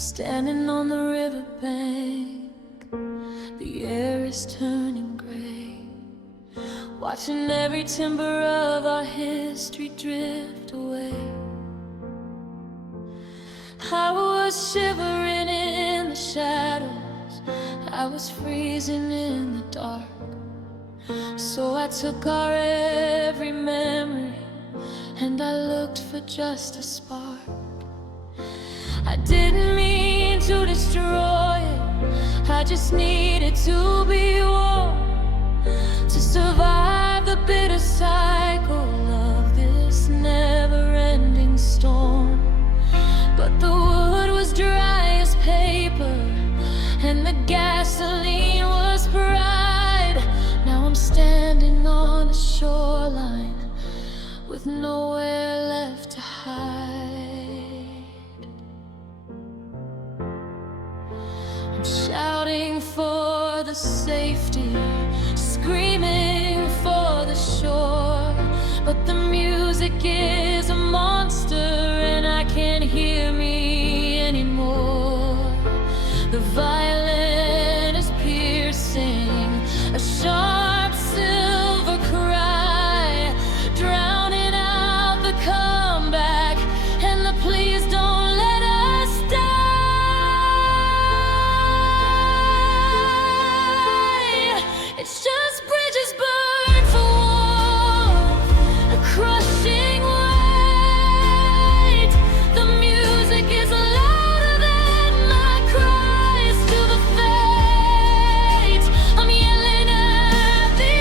Standing on the riverbank, the air is turning gray, watching every timber of our history drift away. I was shivering in the shadows, I was freezing in the dark. So I took our every memory and I looked for just a spark. I didn't mean to destroy it, I just needed to be warm, to survive the bitter cycle of this never-ending storm. But the wood was dry as paper and the gasoline was pride. Now I'm standing on a shoreline with nowhere left to hide. I'm shouting for the safety, screaming for the shore, but the music is a monster and I can't hear me anymore. The violin is piercing, a sharp silver cry, drowning out the comeback and the please don't let us die. It's just bridges burned for warmth, a crushing weight. The music is louder than my cries to the fate. I'm yelling at the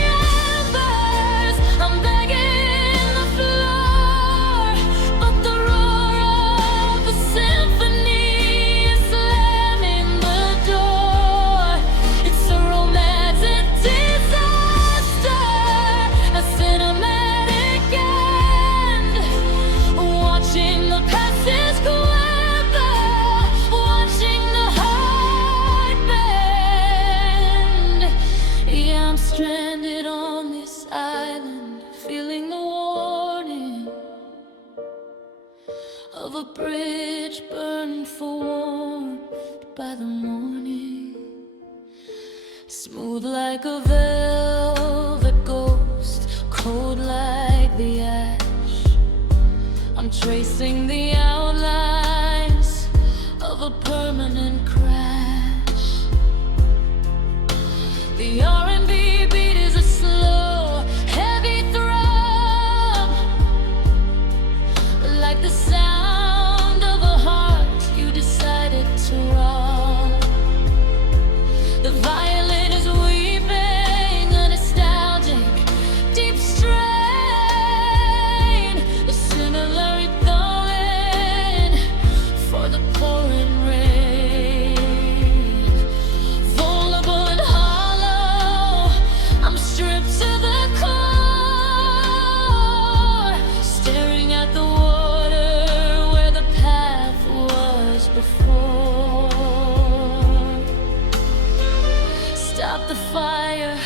embers, I'm begging the floor, but the roar of the symphony is slamming the door. It's a romantic disaster, a cinematic end, watching the passes quiver, watching the heart bend. Yeah, I'm stranded on this island, feeling the warning of a bridge burned for warmth by the morning. Smooth like a velvet ghost, cold like the ash. I'm tracing the outlines of a permanent crash. The R&B beat is a slow, heavy thrum, like the sound of a heart you decided to wrong. The violin is weeping a nostalgic, deep strain, a similar thawing for the pouring rain. Vulnerable and hollow, I'm stripped to the core, staring at the water where the path was before. Stop the fire,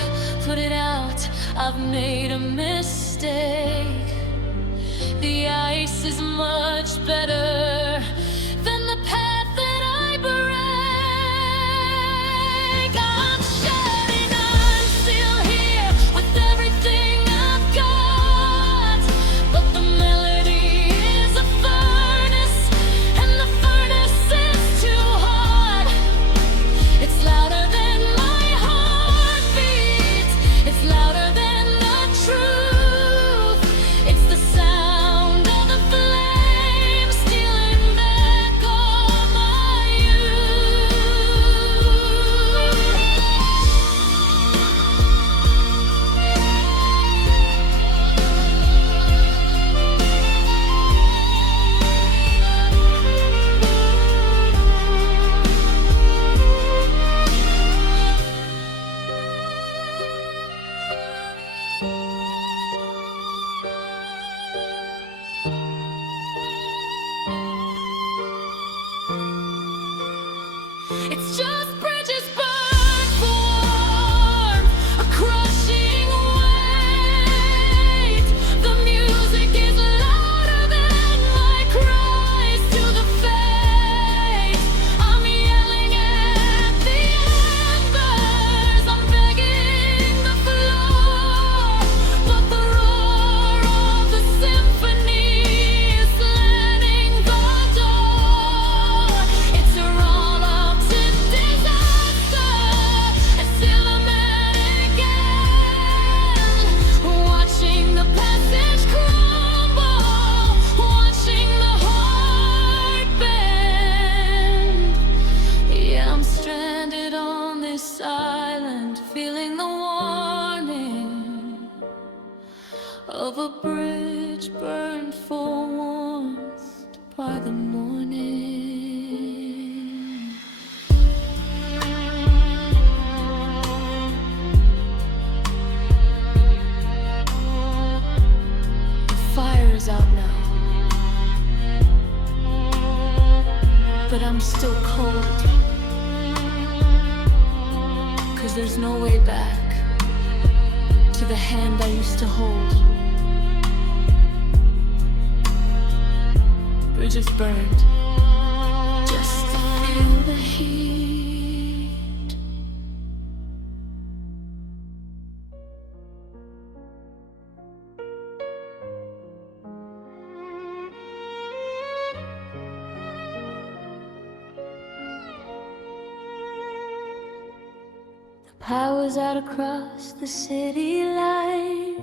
put it out, I've made a mistake. The ice is much better than the path that I break. I'm shedding, I'm still here with everything I've got, but the melody is a furnace and the furnace is too hot. It's louder than my heartbeat, it's louder than the truth. It's the sound of the flame stealing back all my youth. It's just bridges burned for warmth, a crushing weight. The music is louder than my cries to the fate. of a bridge burned for warmth by the morning. The fire is out now, but I'm still cold, 'cause there's no way back to the hand I used to hold. Bridges burned just to feel the heat. The power's out across the city lights.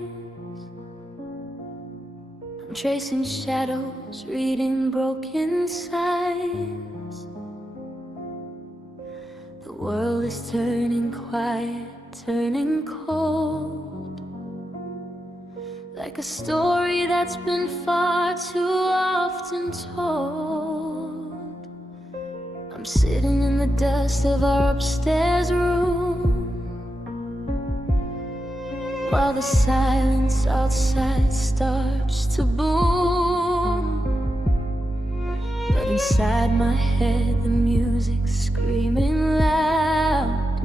I'm tracing shadows, reading broken signs. The world is turning quiet, turning cold, like a story that's been far too often told. I'm sitting in the dust of our upstairs room, while the silence outside starts to boom. But inside my head the music's screaming loud,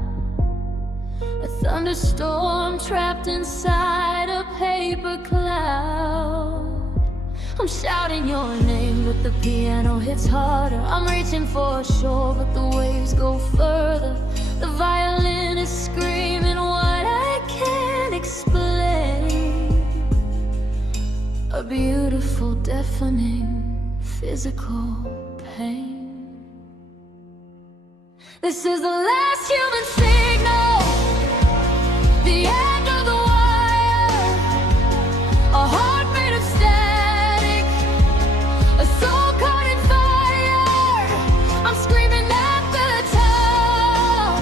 a thunderstorm trapped inside a paper cloud. I'm shouting your name, but the piano hits harder. I'm reaching for a shore, but the waves go further. The violin is screaming what I can't explain, a beautiful, deafening, physical pain. This is the last human signal, the end of the wire, a heart made of static, a soul caught in fire. I'm screaming at the top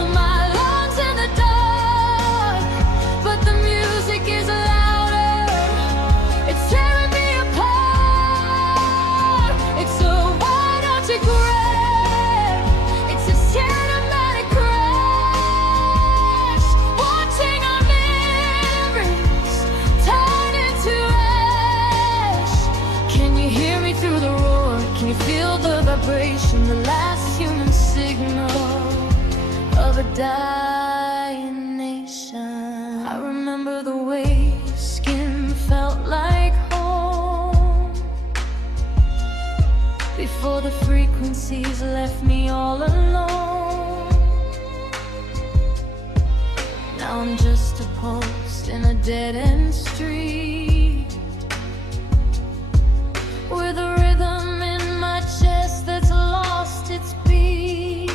of my lungs in the dark, but the music is louder, it's tearing me apart. It's a why don't you grab, it's a cinematic crash, watching our memories turn into ash. Can you hear me through the roar? Can you feel the vibration, the last human signal of a dying nation? I remember the way your skin felt like home, before the frequencies left me all alone. Now I'm just a post in a dead-end street, with a rhythm in my chest that's lost its beat.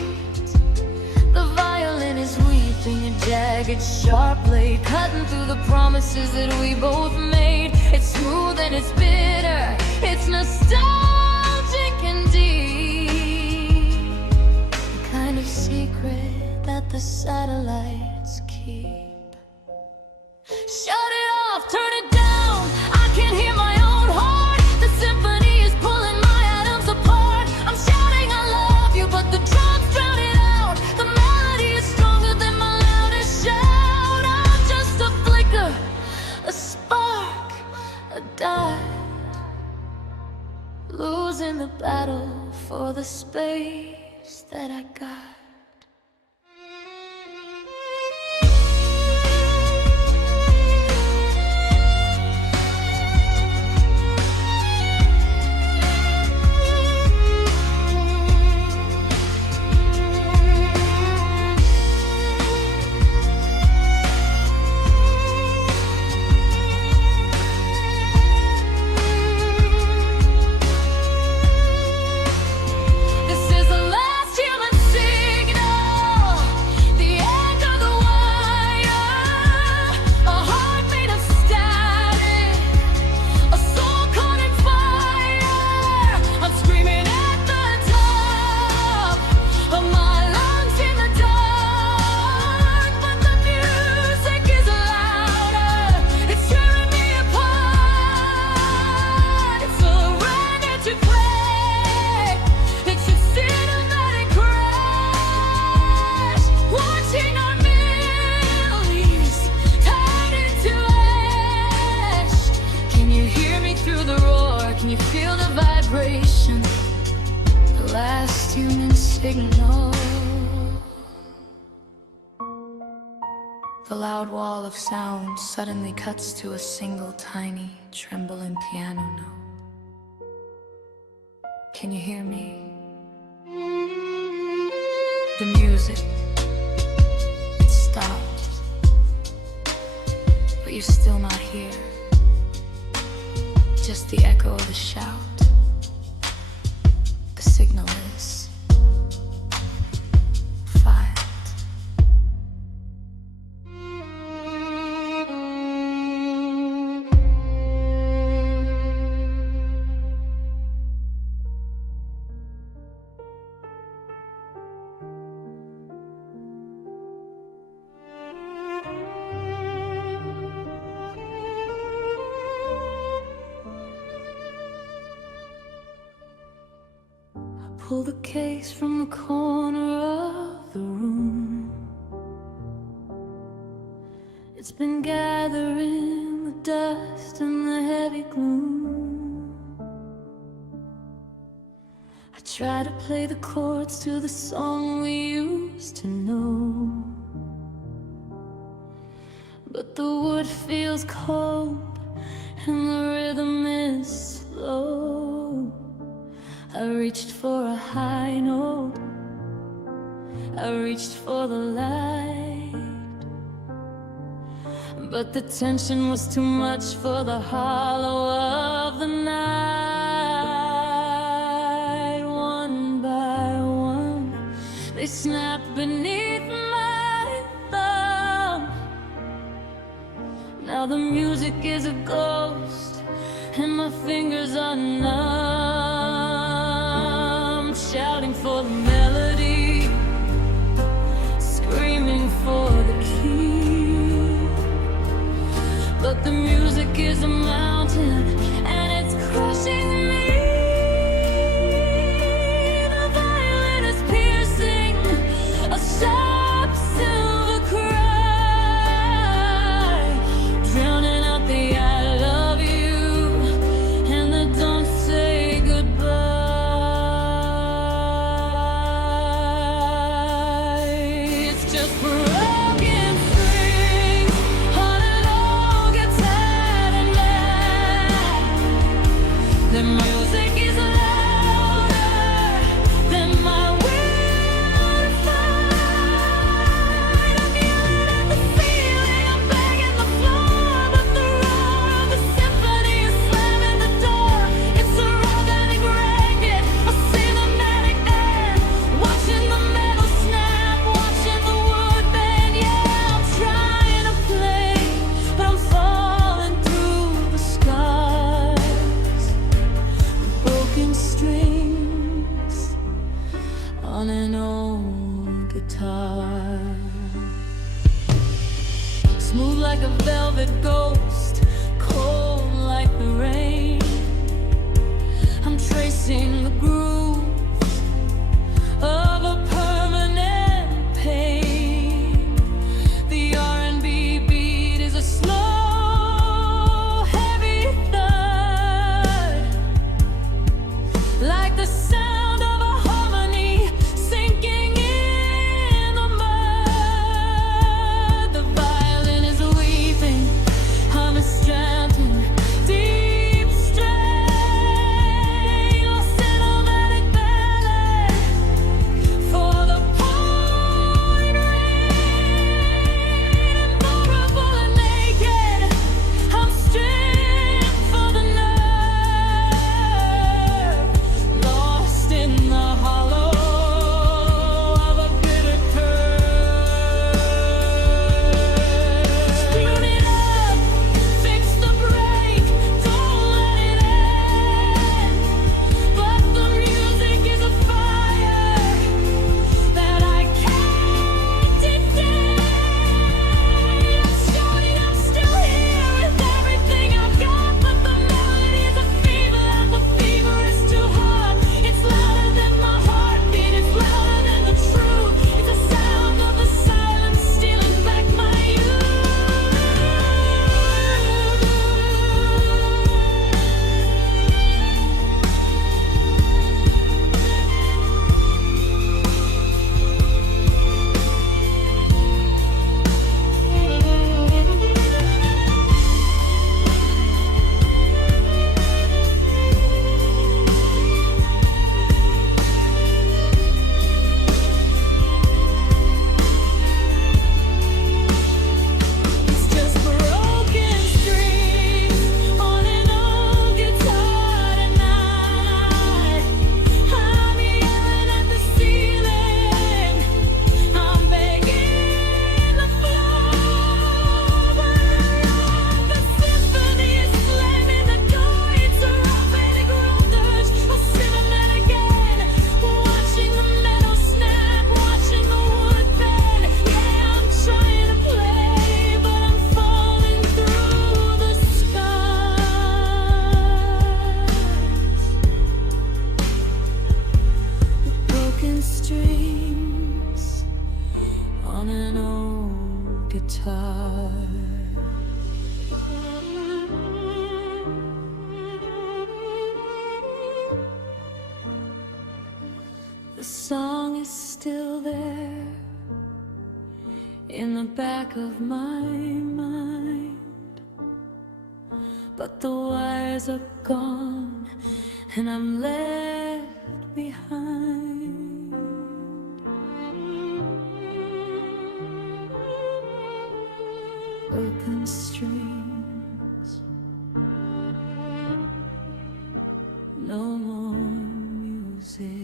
The violin is weeping, a jagged, sharp blade cutting through the promises that we both made. It's smooth and it's bitter, it's nostalgic indeed, the kind of secret that the satellites keep. Shut it off, turn it down, I can't hear my own heart. The symphony is pulling my atoms apart. I'm shouting I love you, but the drums drown it out. The melody is stronger than my loudest shout. I'm just a flicker, a spark, a dart, losing the battle for the space that I got. This is the last human signal. human signal. The loud wall of sound suddenly cuts to a single tiny, trembling piano note. Can you hear me? The music, it stopped, but you're still not here. Just the echo of the shout. The signal is fired. Pull the case from the corner of the room. It's been gathering the dust and the heavy gloom. I try to play the chords to the song we used to know, but the wood feels cold and the rhythm is slow. I reached for a high note, I reached for the light, but the tension was too much for the hollow of the night. One by one, they snapped beneath my thumb. Now the music is a ghost and my fingers are numb. Shouting for the melody, screaming for the key, but the music is a mountain and it's crushing me. The violin is piercing a sharp silver cry, drowning out the I love you and the don't say goodbye. Just broken strings on an old guitar and the music is louder than my will to fight. I'm yelling at the ceiling, I'm begging the floor, but the roar of the symphony is slamming the door. It's a organic racket, a cinematic end, watching the metal snap, watching the wood bend. Yeah, I'm trying to play, but I'm falling through the scars. Broken strings on an old guitar, smooth like a velvet ghost, cold like the rain. I'm tracing the grooves of a permanent pain. The R&B beat is a slow, heavy thud, like the sound of a harmony sinking in the mud. The violin is weeping, I'm chanting deep strain. Lost in all that strings on an old guitar. The song is still there in the back of my mind, but the wires are gone and I'm left behind. Broken strings, no more music.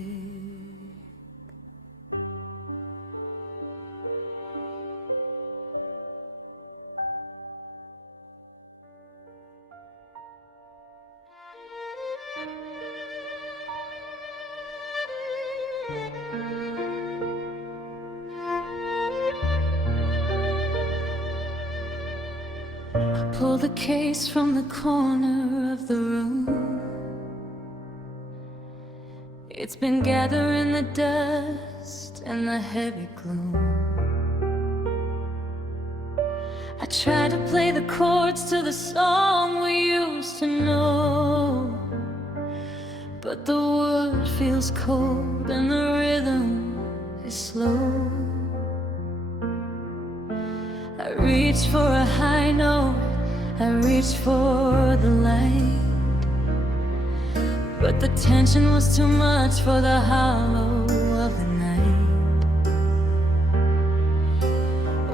Pull the case from the corner of the room. It's been gathering the dust and the heavy gloom. I try to play the chords to the song we used to know, but the wood feels cold and the rhythm is slow. I reach for a high note, I reach for the light, but the tension was too much for the hollow of the night.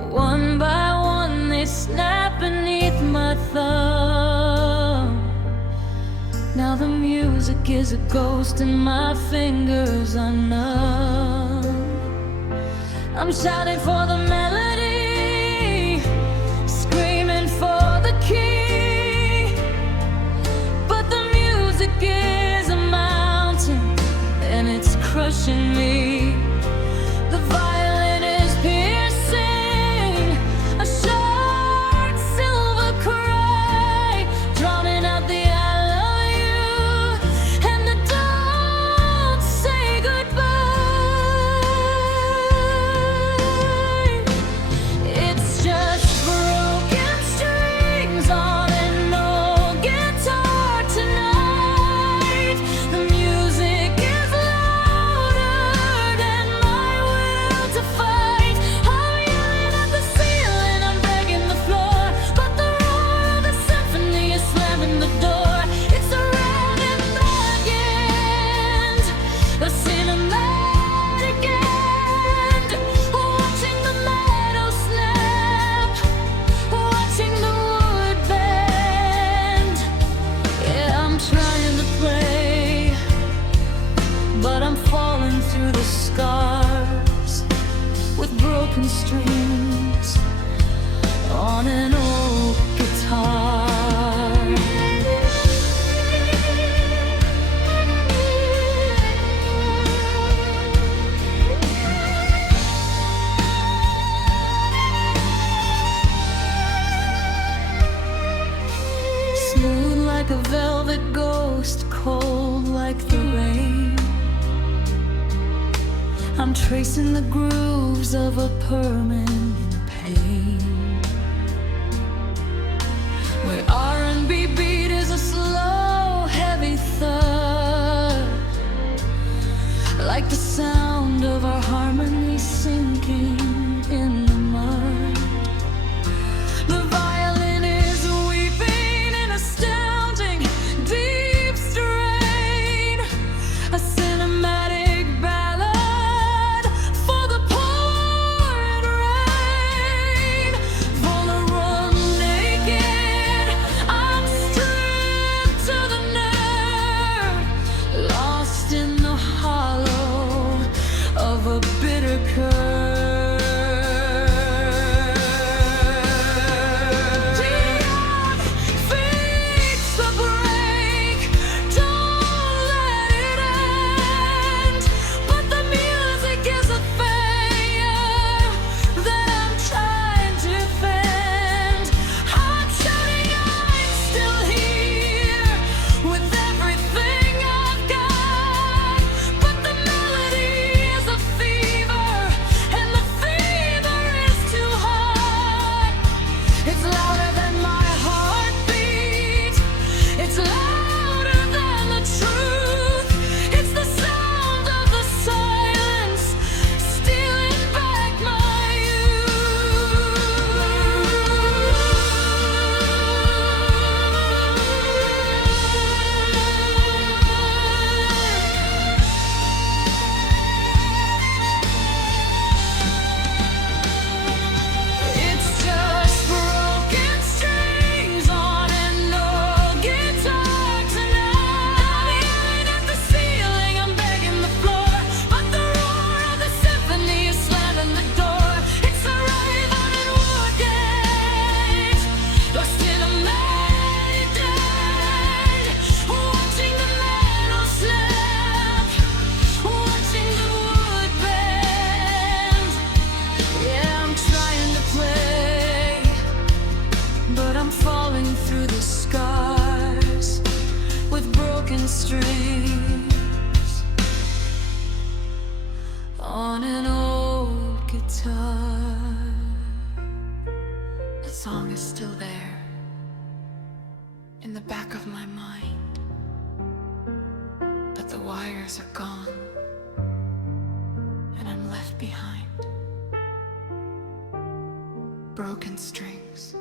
One by one they snap beneath my thumb. Now the music is a ghost and my fingers are numb. I'm shouting for the melody, screaming for the key, but the music is a mountain and it's crushing me. The violin is piercing, a short silver cry, drowning out the I love you and the don't say goodbye. It's just broken strings on an old guitar tonight. The music is louder than my will to fight. I'm yelling at the ceiling, I'm begging the floor, but the roar of the symphony is slamming the door. It's a rounding back end, a cinematic end, watching the meadow snap, watching the wood bend. Yeah, I'm trying to play, but I'm falling through the scars with broken strings on an old guitar. Smooth like a velvet ghost, cold like the rain. I'm tracing the grooves of a permanent pain, where R&B beat is a slow, heavy thud, like the sound of our harmony sinking in the mud. The violin is weeping in astounding deep strain, a cinematic ballad for the pouring rain. Vulnerable, naked, I'm stripped to the nerve, lost in the hollow of a bitter curve. Fix the break, don't let it end, but the music is a failure that I'm trying to defend. I'm shouting, I'm still here with everything I've got, but the melody is a on an old guitar. The song is still there in the back of my mind, but the wires are gone and I'm left behind. Broken strings,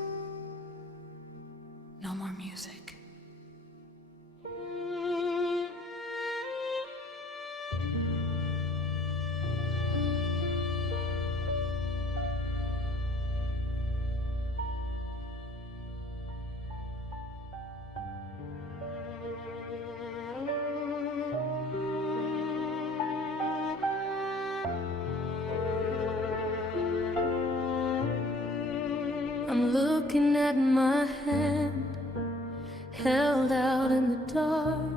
no more music. I'm looking at my hand, held out in the dark,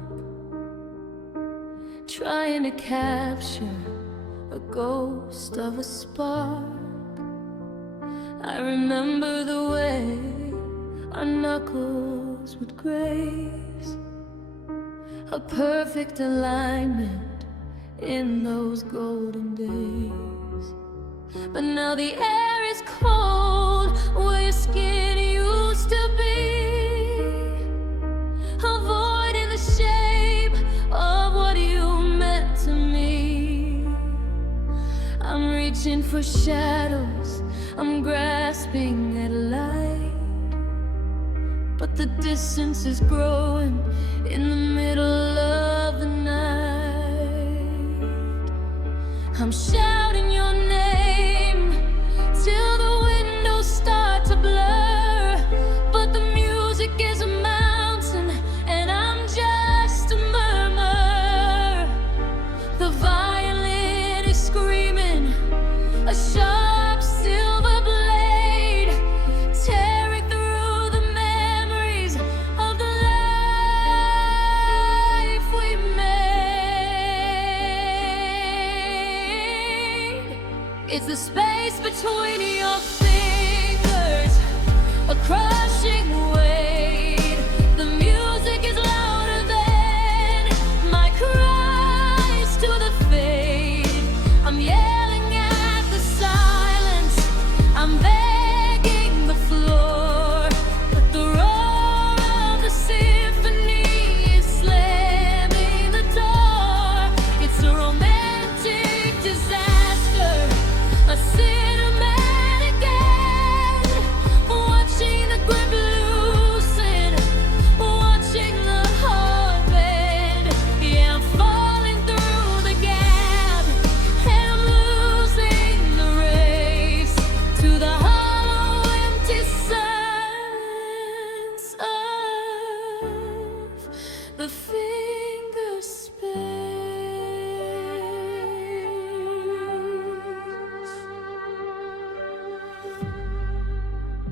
trying to capture a ghost of a spark. I remember the way our knuckles would graze, a perfect alignment in those golden days. But now the air is cold where your skin used to be, avoiding the shape of what you meant to me. I'm reaching for shadows, I'm grasping at light, but the distance is growing in the middle of the night. I'm shouting your name till the windows start to blur, but the music is a mountain and I'm just a murmur. The violin is screaming, a sharp silver blade tearing through the memories of the life we made. It's the space between your fingers, a crushing weight. The music is louder than my cries to the fade. I'm yelling at the silence, I'm begging the floor, but the roar of the symphony is slamming the door. It's a romantic disaster, a cinematic end, watching the grip loosen, watching the heart bend. Yeah, I'm falling through the gap and I'm losing the race to the hollow, empty silence of the finger space.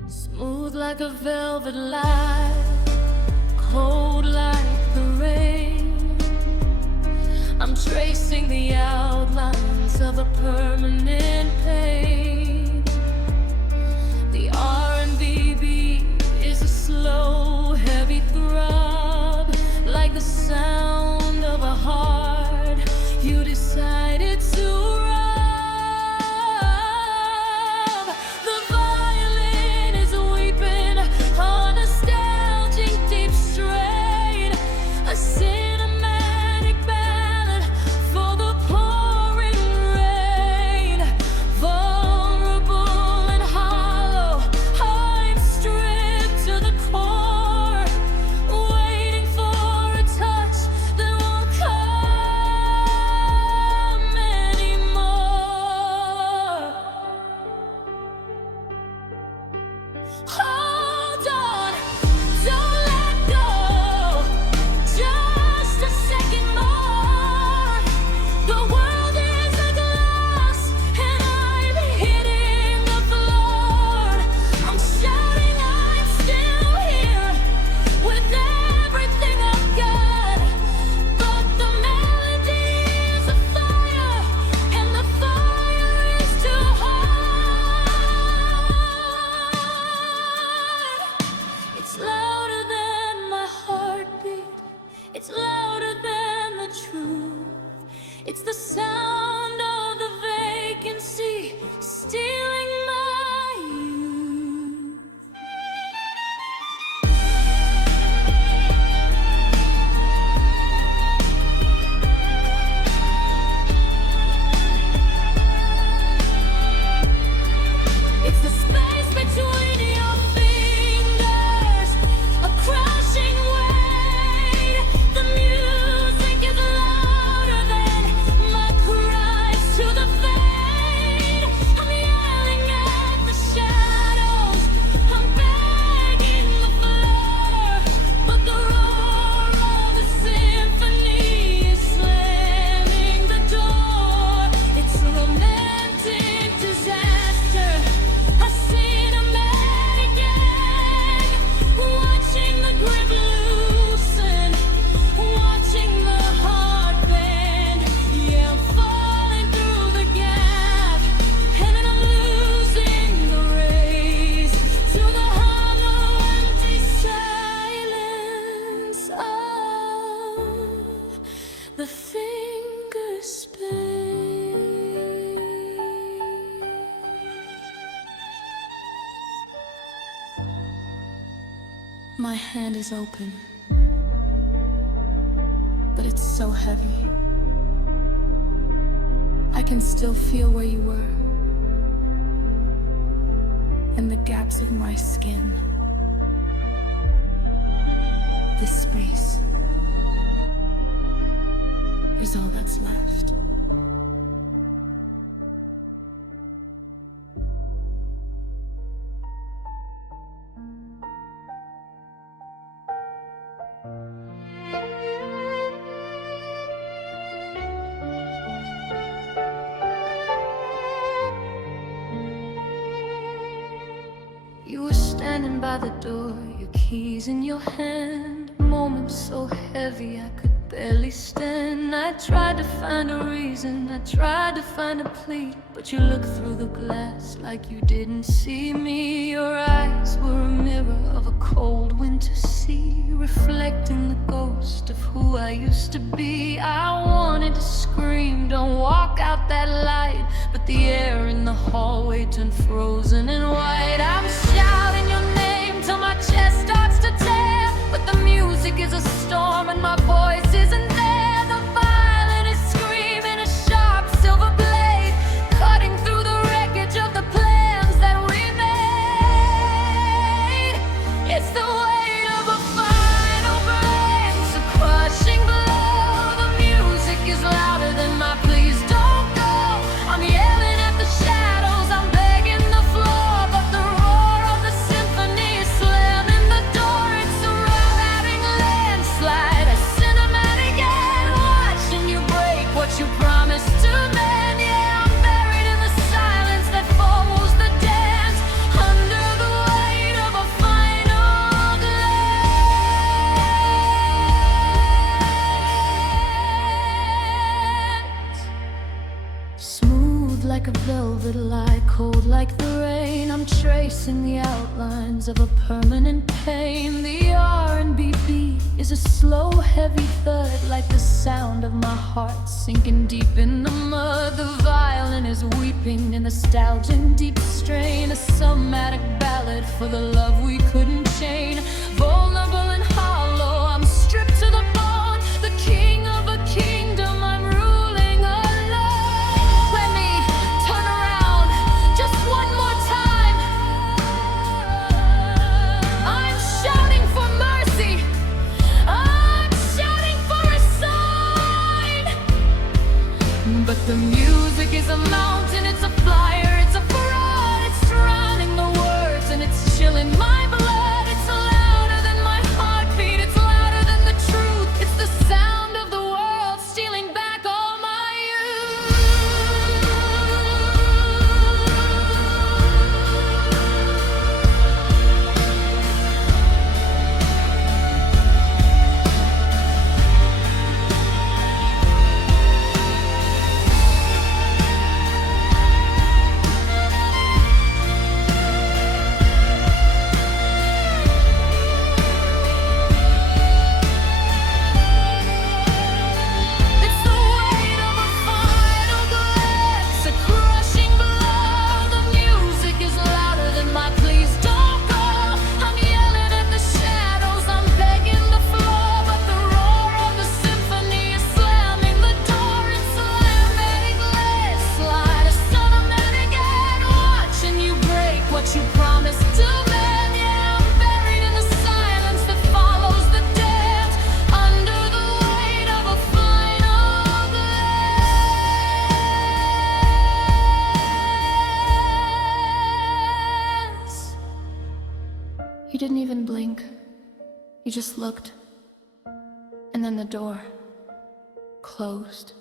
Smooth like a velvet light, cold like the rain. I'm tracing the outlines of a permanent pain. The R&B beat is a slow, heavy throb, like the sound of a heart you decided to rob. The violin is weeping a nostalgic deep strain, a cinematic ballad for the pouring rain. my hand is open, but it's so heavy. I can still feel where you were, in the gaps of my skin. This space is all that's left. You were standing by the door, your keys in your hand. Moments so heavy I could barely stand. I tried to find a reason, I tried to find a plea, but you looked through the glass like you didn't see me. Your eyes were a mirror of a cold winter sea, reflecting the ghost of who I used to be. I wanted to scream, don't walk out that light, but the air in the hallway turned frozen and white. I'm shouting your name till my chest starts to tear, but the music is a storm and my voice isn't there. The violin is screaming, a sharp silver blade cutting through the wreckage of the plans that we made. It's the weight of a final breath, it's a crushing blow. The music is louder than my please don't go. I'm yelling at the shadows, I'm begging the floor, but the roar of the symphony is slamming the door. It's a round-having landslide, a cinematic end, watching you break what you promised to men. Yeah, I'm buried in the silence that follows the dance, under the weight of a final glance. Smooth like a velvet lie, cold like the rain, I'm tracing the outlines of a permanent pain. The R&B beat is a slow, heavy thud, like the sound of my heart sinking deep in the mud. The violin is weeping in nostalgic deep strain, a somatic ballad for the love we couldn't chain. Vulnerable and hollow, I'm stripped to the bone, the king of a kingdom, I'm ruling alone. Let me turn around just one more time. I'm shouting for mercy, I'm shouting for a sign. But the music is a mountain, it's a fire, it's a fraud, it's drowning the words and it's chilling my blood. It's louder than my heartbeat, it's louder than the truth. It's the sound of the world stealing back all my youth. It's the weight of a final glance, a crushing blow. The music is louder than my please don't go. I'm yelling at the shadows, I'm begging the floor, but the roar of the symphony is slamming the door. It's a lambatic landslide, a cinematic end, watching you break what you promised to men. Yeah, I'm buried in the silence that follows the dance, under the weight of a final glance. You didn't even blink, you just looked, and then the door closed.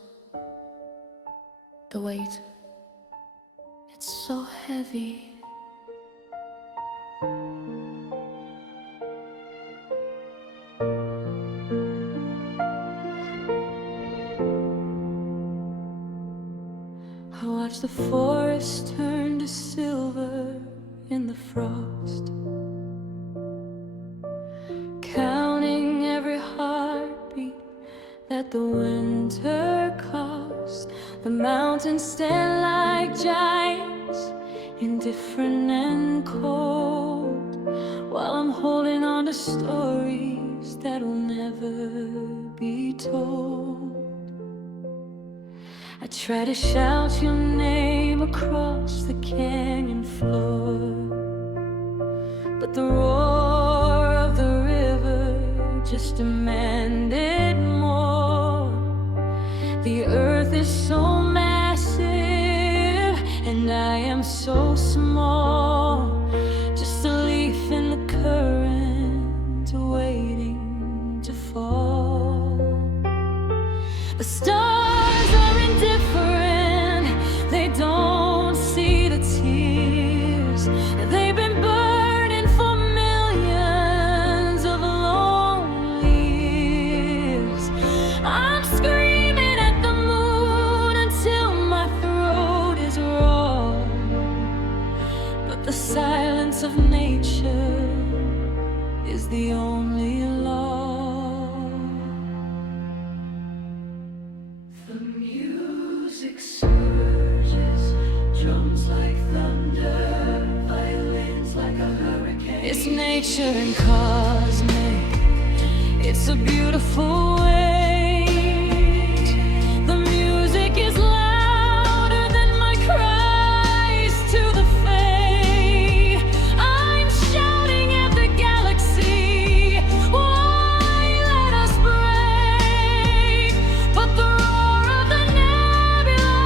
The weight, it's so heavy. I watch the forest turn to silver in the frost, counting every heartbeat that the winter cost. The mountains stand like indifferent and cold, while I'm holding on to stories that'll never be told. I try to shout your name across the canyon floor, but the roar of the river just demanded more. The earth is so massive and I am so small, just a leaf in the current waiting to fall. The stars are indifferent, they don't see the tears. They've been burning for millions of lonely years. I'm screaming at the moon until my throat is raw, but the silence of nature is the only law. The music surges, drums like thunder, violins like a hurricane. It's nature and cosmic, it's a beautiful way. The music is louder than my cries to the fae. I'm shouting at the galaxy, why let us break? But the roar of the nebula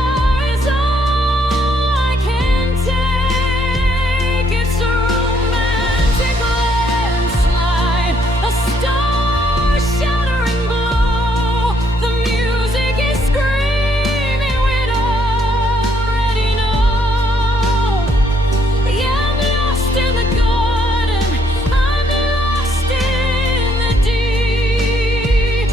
is all I can take. It's a romantic landslide, a star-shattering blow. The music is screaming, we already know. Yeah, I'm lost in the garden, I'm lost in the deep,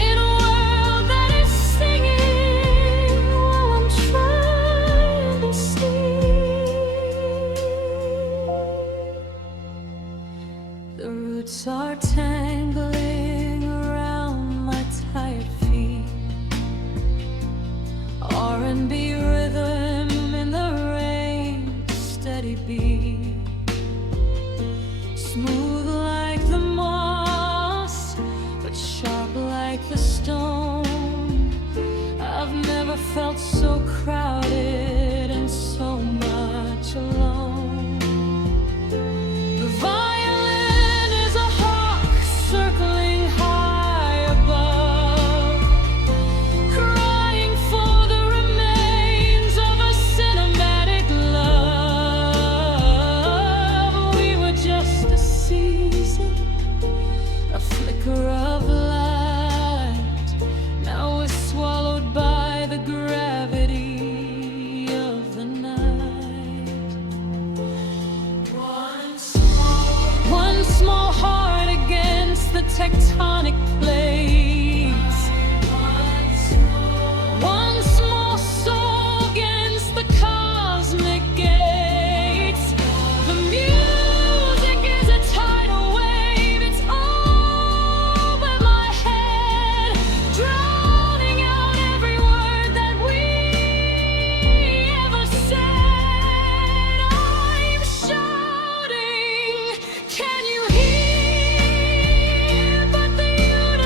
in a world that is singing while I'm trying to sleep. The roots are tangling around my tired feet, R&B rhythm in the rain, steady beat, smooth like the moss, but sharp like the stone. I've never felt so crowded and so much alone. The violin is a hawk circling high above, crying for the remains of a cinematic love. We were just a season, a flicker of light. Now we're swallowed by the gravity of the night. One small heart against the tectonic plates. One small soul against the cosmic gates. The music is a tidal wave, it's over my head, drowning out every word that we ever said. I'm shouting, can you hear? But the universe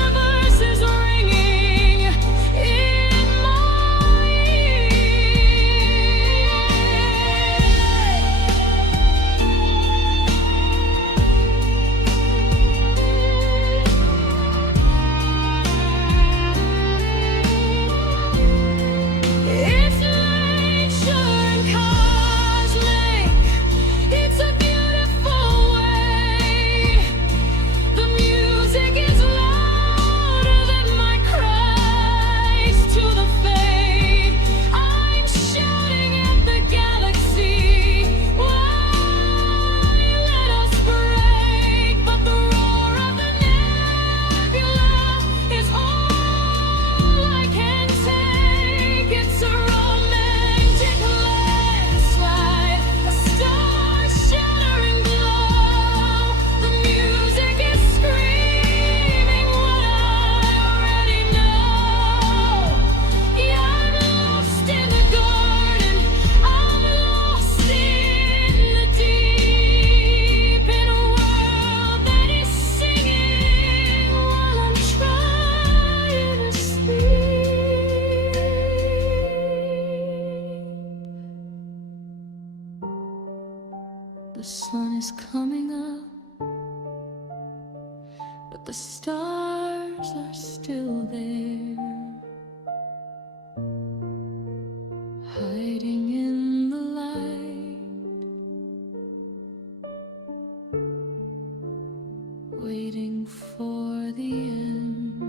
The sun is coming up, but the stars are still there, hiding in the light, waiting for the end.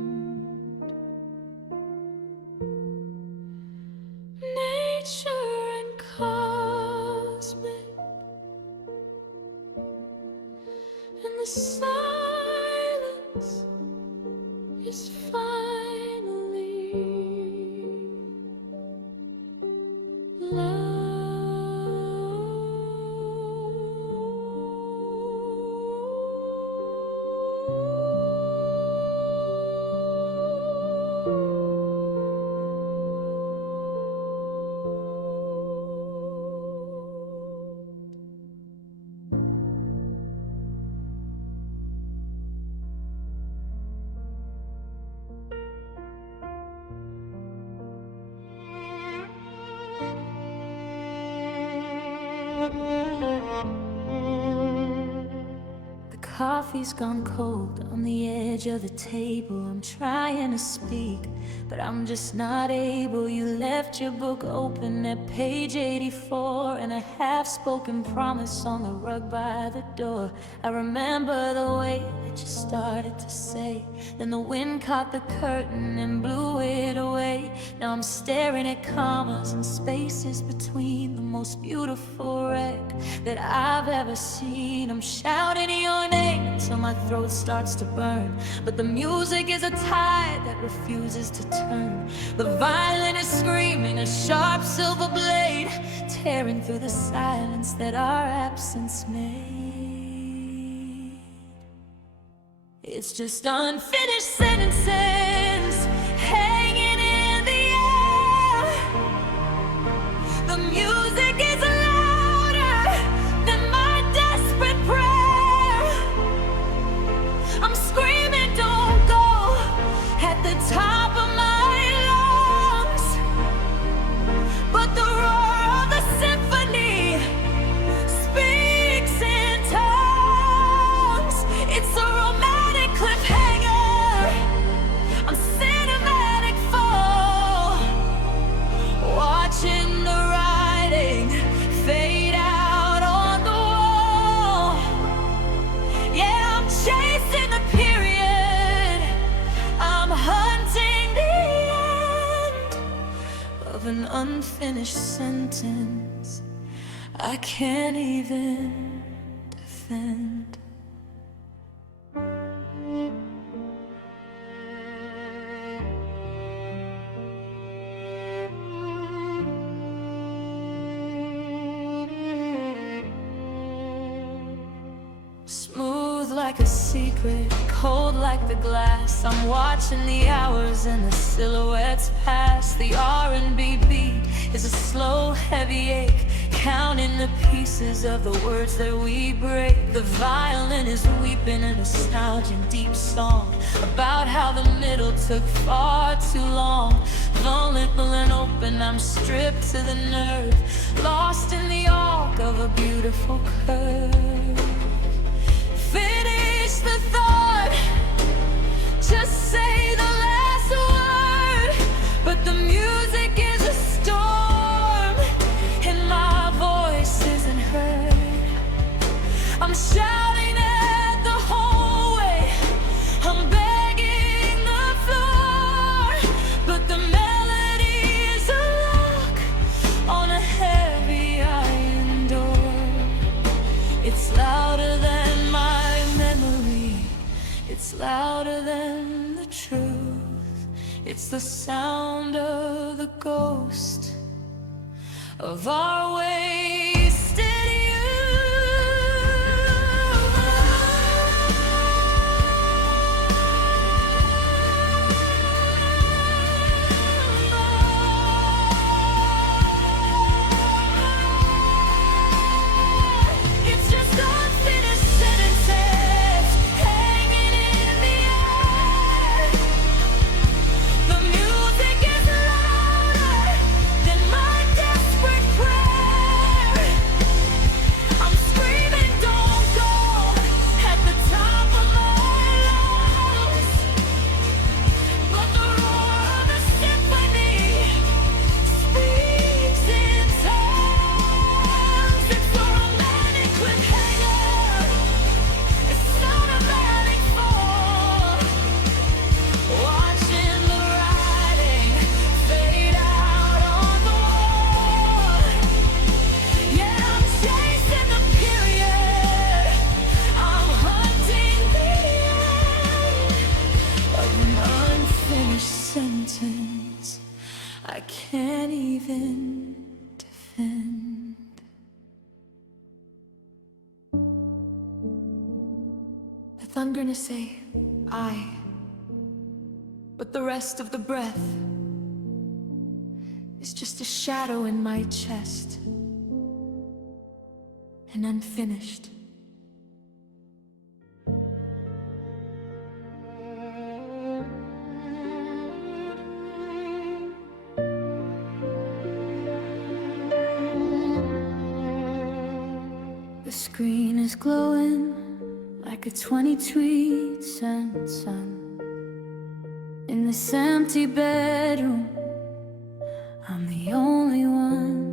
Nature and cosmic, and the silence is finally loud. The coffee's gone cold on the edge of the table. I'm trying to speak, but I'm just not able. You left your book open at page 84, and a half-spoken promise on the rug by the door. I remember the way that you started to say, then the wind caught the curtain and blew it away. Now I'm staring at commas and spaces between, the most beautiful wreck that I've ever seen. I'm shouting your name until my throat starts to burn, but the music is a tide that refuses to turn. The violin is screaming, a sharp silver blade tearing through the silence that our absence made. It's just unfinished sentences hanging in the air. The music is louder than my desperate prayer. I'm screaming, don't go, at the top of my lungs, but the roar of the symphony speaks in tongues. It's a romantic cliffhanger, a cinematic fall, watching the writing fade out on the wall. Yeah, I'm chasing the period, I'm hunting the end of an unfinished sentence I can't even defend. Smooth like a secret, cold like the glass. I'm watching the hours and the silhouettes pass. The R&B beat is a slow, heavy ache, counting the pieces of the words that we break. The violin is weeping a nostalgic deep song about how the middle took far too long. Vulnerable and open, I'm stripped to the nerve, lost in the arc of a beautiful curve. Finish the thought, just say the last word, but the music is a storm and my voice isn't heard. I'm shouting at the hallway, I'm begging the floor, but the melody is a lock on a heavy iron door. It's louder than my memory, it's louder than the truth. It's the sound of the ghost of our wasted It's just unfinished sentences hanging in the air. The music is louder than my desperate prayer. I'm gonna say I, but the rest of the breath is just a shadow in my chest, and unfinished. The screen is glowing like a 22-cent sun. In this empty bedroom, I'm the only one.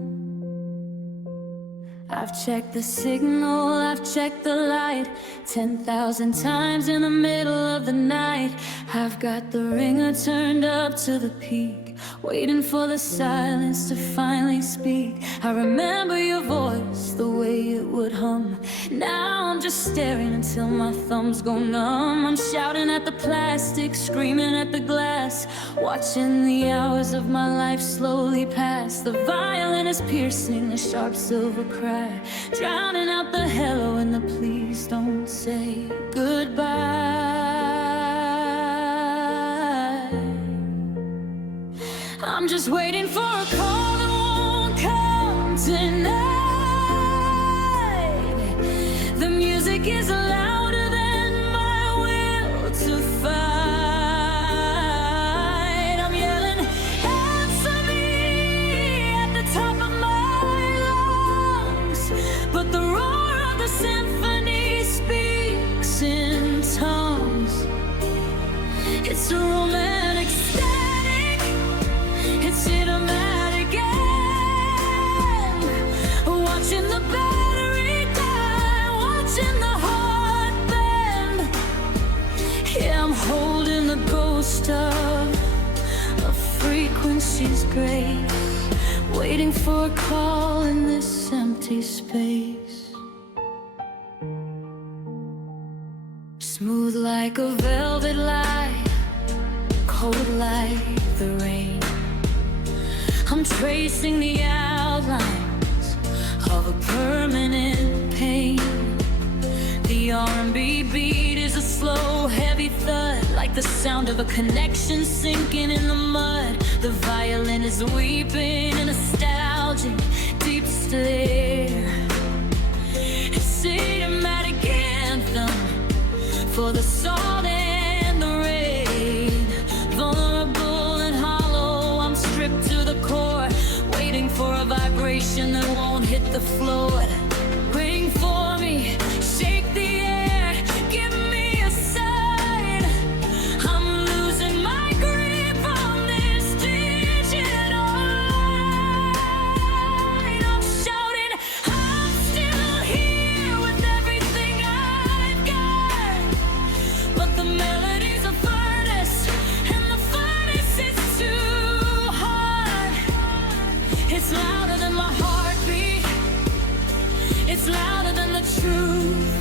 I've checked the signal, I've checked the light 10,000 times in the middle of the night. I've got the ringer turned up to the peak, waiting for the silence to finally speak. I remember your voice, the way it would hum. Now I'm just staring until my thumbs go numb. I'm shouting at the plastic, screaming at the glass, watching the hours of my life slowly pass. The violin is piercing the sharp silver cry, drowning out the hello and the please don't say goodbye. I'm just waiting for a call that won't come tonight. The music is louder than my will to fight. I'm yelling, answer me at the top of my lungs, but the roar of the symphony speaks in tongues. It's a romantic static, it's cinematic again. Watching the battery die, watching the heart bend. Yeah, I'm holding the ghost of a frequency's grace, waiting for a call in this empty space. Smooth like a velvet light, cold like the rain. I'm tracing the outlines of a permanent pain. The R&B beat is a slow, heavy thud, like the sound of a connection sinking in the mud. The violin is weeping in a nostalgic, deep stare. It's cinematic anthem for the salt and the rain. Vulnerable and hollow, I'm stripped to the core, waiting for a vibration that won't hit the floor. Ring for me, shake the air, give me a sign. I'm losing my grip on this digital line. I'm shouting, I'm still here with everything I've got, but the melody's a furnace, and the furnace is too hot. It's louder than my heartbeat, it's louder than the truth.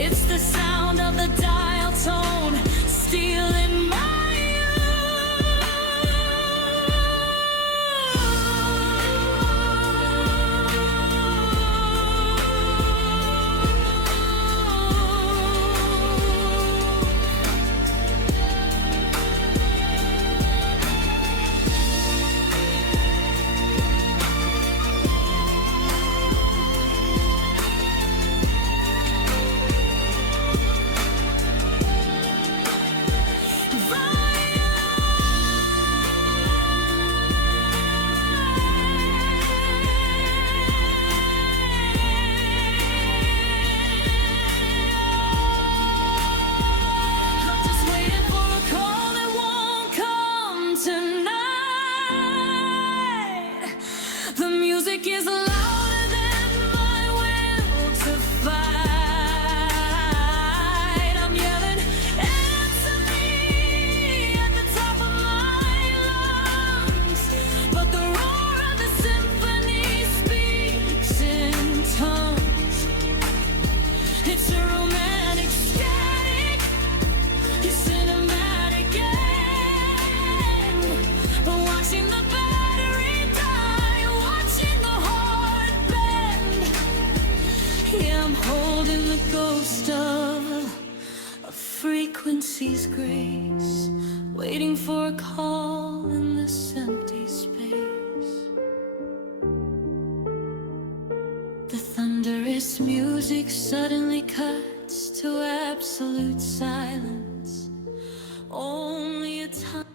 It's the sound of the dial tone stealing my is louder than my will to fight. I'm yelling, answer me at the top of my lungs, but the roar of the symphony speaks in tongues. It's a romantic static, it's cinematic end. Watching the battery die, watching the heart bend. Yeah, I'm holding the ghost of a frequency's grace, waiting for a call in this empty space. The thunderous music suddenly cuts to absolute silence. Only a time.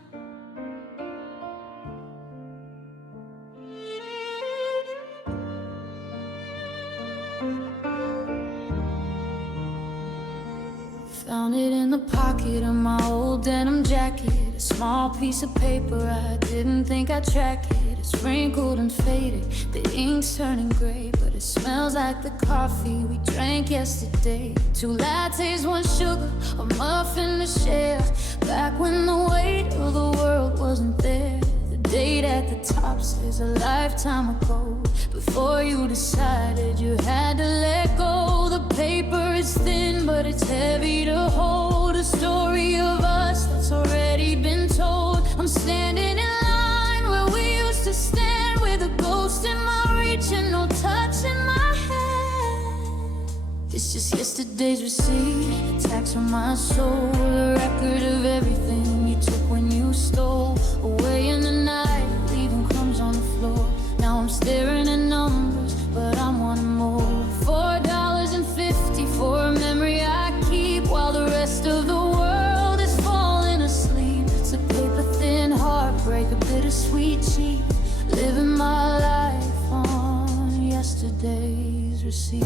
Found it in the pocket of my old denim jacket, a small piece of paper, I didn't think I'd track it. It's wrinkled and faded, the ink's turning gray, but it smells like the coffee we drank yesterday. 2 lattes, 1 sugar, a muffin to share, back when the weight of the world wasn't there. The date at the top says a lifetime ago, before you decided you had to let go. The paper is thin, but it's heavy to hold, a story of us that's already been told. I'm standing in line where we used to stand, with a ghost in my reach and no touch in my hand. It's just yesterday's receipt, a tax on my soul, a record of everything you took when you stole away in the night, leaving crumbs on the floor. Now I'm staring at numbers, but I'm wanting more. $4.50 for a memory I keep, while the rest of the world is falling asleep. It's a paper-thin heartbreak, a bittersweet cheat, living my life on yesterday's receipt.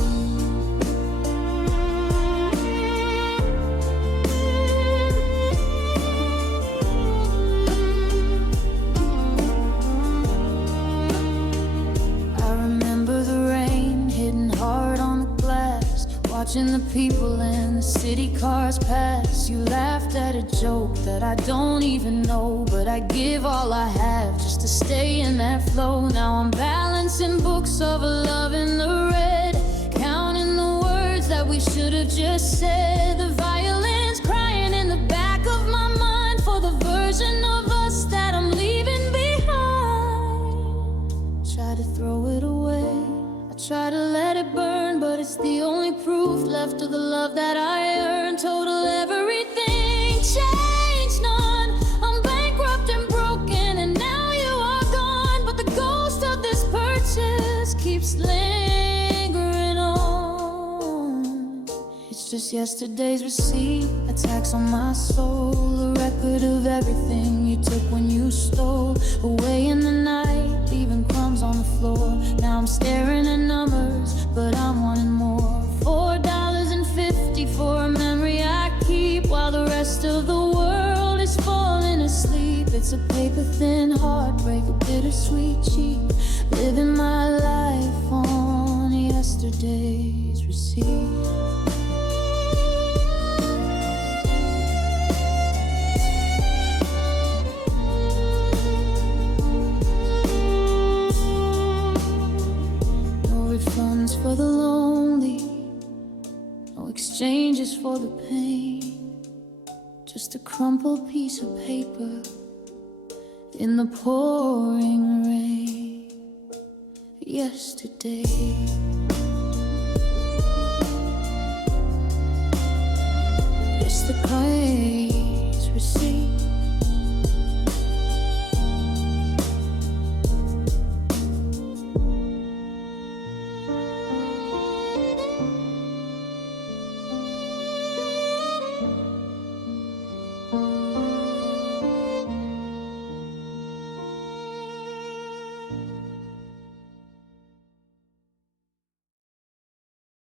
Watching the people and the city cars pass. You laughed at a joke that I don't even know, but I give all I have just to stay in that flow. Now I'm balancing books of love in the red, counting the words that we should have just said. The violins crying in the back of my mind for the version of us that I'm leaving behind. Try to throw it away, try to let it burn, but it's the only proof left of the love that I earned. Total everything changed, none. I'm bankrupt and broken, and now you are gone, but the ghost of this purchase keeps lingering on. It's just yesterday's receipt, a tax on my soul, a record of everything you took when you stole away in the night, leaving crumbs on the floor. Now I'm staring at numbers, but I'm wanting more. $4.50 for a memory I keep, while the rest of the world is falling asleep. It's a paper-thin heartbreak, a bittersweet cheat, living my life on yesterday's receipt. For the lonely, no exchanges for the pain, just a crumpled piece of paper in the pouring rain. Yesterday, just the price receipt.